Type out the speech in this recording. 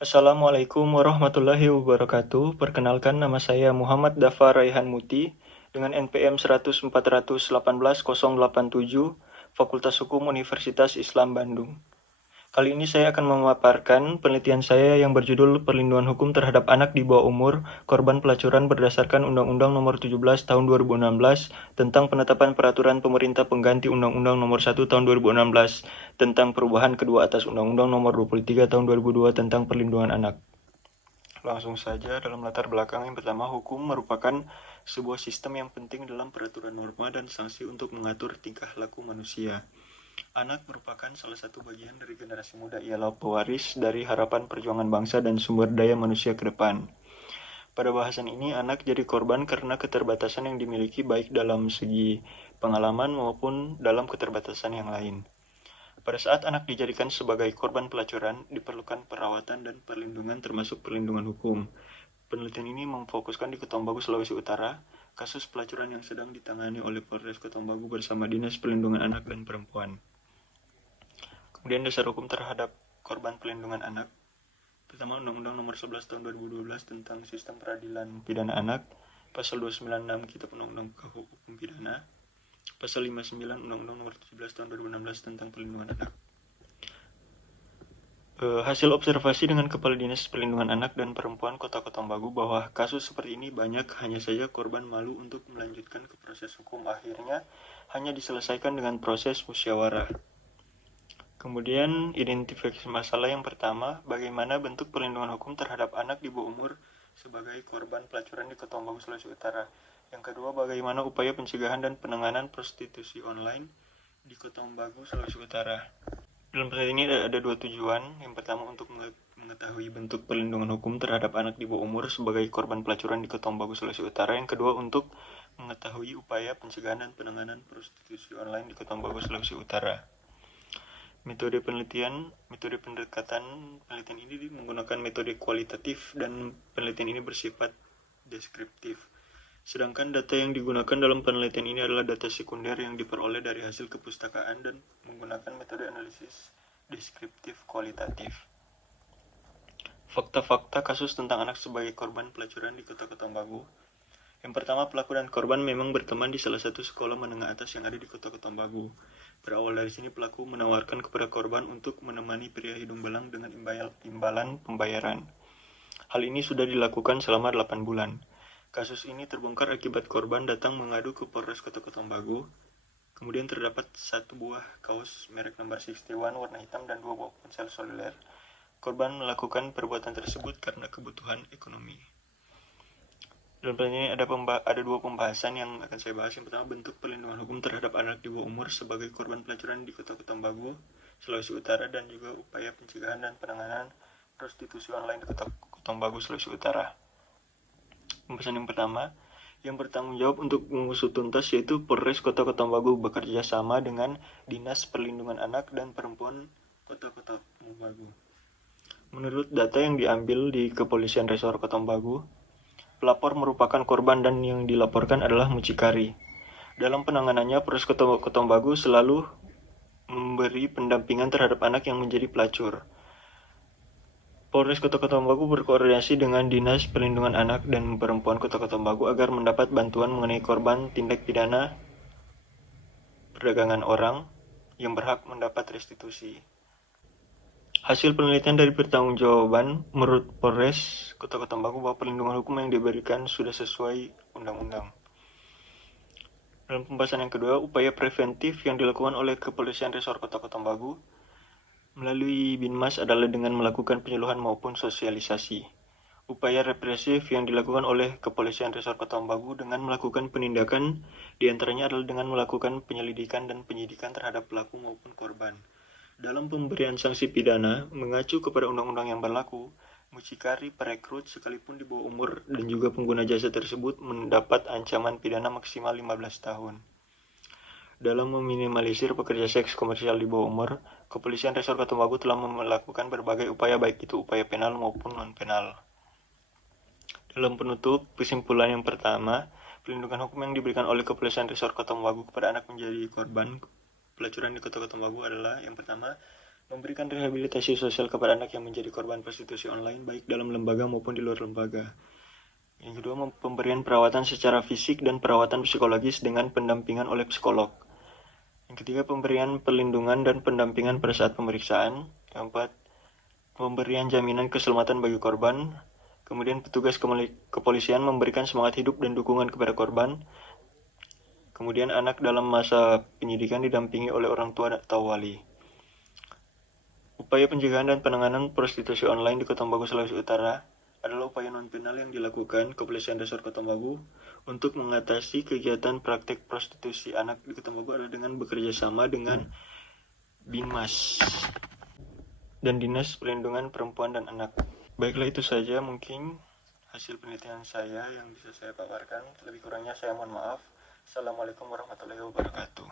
Assalamualaikum warahmatullahi wabarakatuh. Perkenalkan nama saya Muhammad Dafa Raihan Muti dengan NPM 100418087 Fakultas Hukum Universitas Islam Bandung. Kali ini saya akan memaparkan penelitian saya yang berjudul Perlindungan Hukum Terhadap Anak di Bawah Umur Korban Pelacuran berdasarkan Undang-Undang Nomor 17 Tahun 2016 tentang penetapan peraturan pemerintah pengganti Undang-Undang Nomor 1 Tahun 2016 tentang perubahan kedua atas Undang-Undang Nomor 23 Tahun 2002 tentang perlindungan anak. Langsung saja dalam latar belakang yang pertama, hukum merupakan sebuah sistem yang penting dalam peraturan norma dan sanksi untuk mengatur tingkah laku manusia. Anak merupakan salah satu bagian dari generasi muda, ialah pewaris dari harapan perjuangan bangsa dan sumber daya manusia ke depan. Pada bahasan ini, anak jadi korban karena keterbatasan yang dimiliki baik dalam segi pengalaman maupun dalam keterbatasan yang lain. Pada saat anak dijadikan sebagai korban pelacuran, diperlukan perawatan dan perlindungan termasuk perlindungan hukum. Penelitian ini memfokuskan di Ketombagu, Sulawesi Utara, kasus pelacuran yang sedang ditangani oleh Polres Ketombagu bersama Dinas Perlindungan Anak dan Perempuan. Kemudian dasar hukum terhadap korban pelindungan anak. Pertama, Undang-Undang Nomor 11 Tahun 2012 tentang Sistem Peradilan Pidana Anak, Pasal 296 Kitab Undang-Undang Hukum Pidana, Pasal 59 Undang-Undang Nomor 17 Tahun 2016 tentang Perlindungan Anak. Hasil observasi dengan Kepala Dinas Perlindungan Anak dan Perempuan Kota Ketombagu bahwa kasus seperti ini banyak, hanya saja korban malu untuk melanjutkan ke proses hukum. Akhirnya hanya diselesaikan dengan proses musyawarah. Kemudian identifikasi masalah yang pertama, bagaimana bentuk perlindungan hukum terhadap anak di bawah umur sebagai korban pelacuran di Ketombagu, Sulawesi Utara. Yang kedua, bagaimana upaya pencegahan dan penanganan prostitusi online di Ketombagu, Sulawesi Utara. Dalam penelitian ini ada dua tujuan. Yang pertama, untuk mengetahui bentuk perlindungan hukum terhadap anak di bawah umur sebagai korban pelacuran di Ketombagu, Sulawesi Utara. Yang kedua, untuk mengetahui upaya pencegahan dan penanganan prostitusi online di Ketombagu, Sulawesi Utara. Metode pendekatan penelitian ini menggunakan metode kualitatif dan penelitian ini bersifat deskriptif. Sedangkan data yang digunakan dalam penelitian ini adalah data sekunder yang diperoleh dari hasil kepustakaan dan menggunakan metode analisis deskriptif kualitatif. Fakta-fakta kasus tentang anak sebagai korban pelacuran di Kota Ketombagu. Yang pertama, pelaku dan korban memang berteman di salah satu sekolah menengah atas yang ada di Kota Ketombagu. Berawal dari sini, pelaku menawarkan kepada korban untuk menemani pria hidung belang dengan imbalan pembayaran. Hal ini sudah dilakukan selama 8 bulan. Kasus ini terbongkar akibat korban datang mengadu ke Polres Kota Ketombagu. Kemudian terdapat satu buah kaos merek number 61 warna hitam dan 2 buah ponsel seluler. Korban melakukan perbuatan tersebut karena kebutuhan ekonomi. Dalam penelitian ini ada dua pembahasan yang akan saya bahas. Yang pertama, bentuk perlindungan hukum terhadap anak di bawah umur sebagai korban pelacuran di Kota Ketombagu, Sulawesi Utara, dan juga upaya pencegahan dan penanganan prostitusi online di Kota Ketombagu, Sulawesi Utara. Pembahasan yang pertama, yang bertanggung jawab untuk mengusut tuntas yaitu Polres Kota Ketombagu bekerja sama dengan Dinas Perlindungan Anak dan Perempuan Kota Ketombagu. Menurut data yang diambil di Kepolisian Resor Ketombagu, pelapor merupakan korban dan yang dilaporkan adalah mucikari. Dalam penanganannya, Polres Ketombagu selalu memberi pendampingan terhadap anak yang menjadi pelacur. Polres Kota Ketombagu berkoordinasi dengan Dinas Perlindungan Anak dan Perempuan Kota Ketombagu agar mendapat bantuan mengenai korban tindak pidana perdagangan orang yang berhak mendapat restitusi. Hasil penelitian dari pertanggungjawaban, menurut Polres Kota Ketombagu bahwa perlindungan hukum yang diberikan sudah sesuai undang-undang. Dalam pembahasan yang kedua, upaya preventif yang dilakukan oleh Kepolisian Resor Kota Ketombagu melalui Binmas adalah dengan melakukan penyuluhan maupun sosialisasi. Upaya represif yang dilakukan oleh Kepolisian Resor Ketombagu dengan melakukan penindakan diantaranya adalah dengan melakukan penyelidikan dan penyidikan terhadap pelaku maupun korban. Dalam pemberian sanksi pidana, mengacu kepada undang-undang yang berlaku, mucikari, perekrut, sekalipun di bawah umur dan juga pengguna jasa tersebut mendapat ancaman pidana maksimal 15 tahun. Dalam meminimalisir pekerja seks komersial di bawah umur, Kepolisian Resor Ketombagu telah melakukan berbagai upaya, baik itu upaya penal maupun non-penal. Dalam penutup, kesimpulan yang pertama, pelindungan hukum yang diberikan oleh Kepolisian Resor Ketombagu kepada anak menjadi korban pelacuran di Kota Ketombagu adalah yang pertama, memberikan rehabilitasi sosial kepada anak yang menjadi korban prostitusi online baik dalam lembaga maupun di luar lembaga. Yang kedua, pemberian perawatan secara fisik dan perawatan psikologis dengan pendampingan oleh psikolog. Yang ketiga, pemberian perlindungan dan pendampingan pada saat pemeriksaan. Yang keempat, pemberian jaminan keselamatan bagi korban. Kemudian petugas kepolisian memberikan semangat hidup dan dukungan kepada korban. Kemudian anak dalam masa penyidikan didampingi oleh orang tua atau wali. Upaya pencegahan dan penanganan prostitusi online di Kota Bagu, Sulawesi Utara adalah upaya non-penal yang dilakukan Kepolisian Resor Kota Bagu untuk mengatasi kegiatan praktik prostitusi anak di Kota Bagu adalah dengan bekerja sama dengan Binmas dan Dinas Perlindungan Perempuan dan Anak. Baiklah, itu saja mungkin hasil penelitian saya yang bisa saya paparkan. Lebih kurangnya saya mohon maaf. Assalamualaikum warahmatullahi wabarakatuh.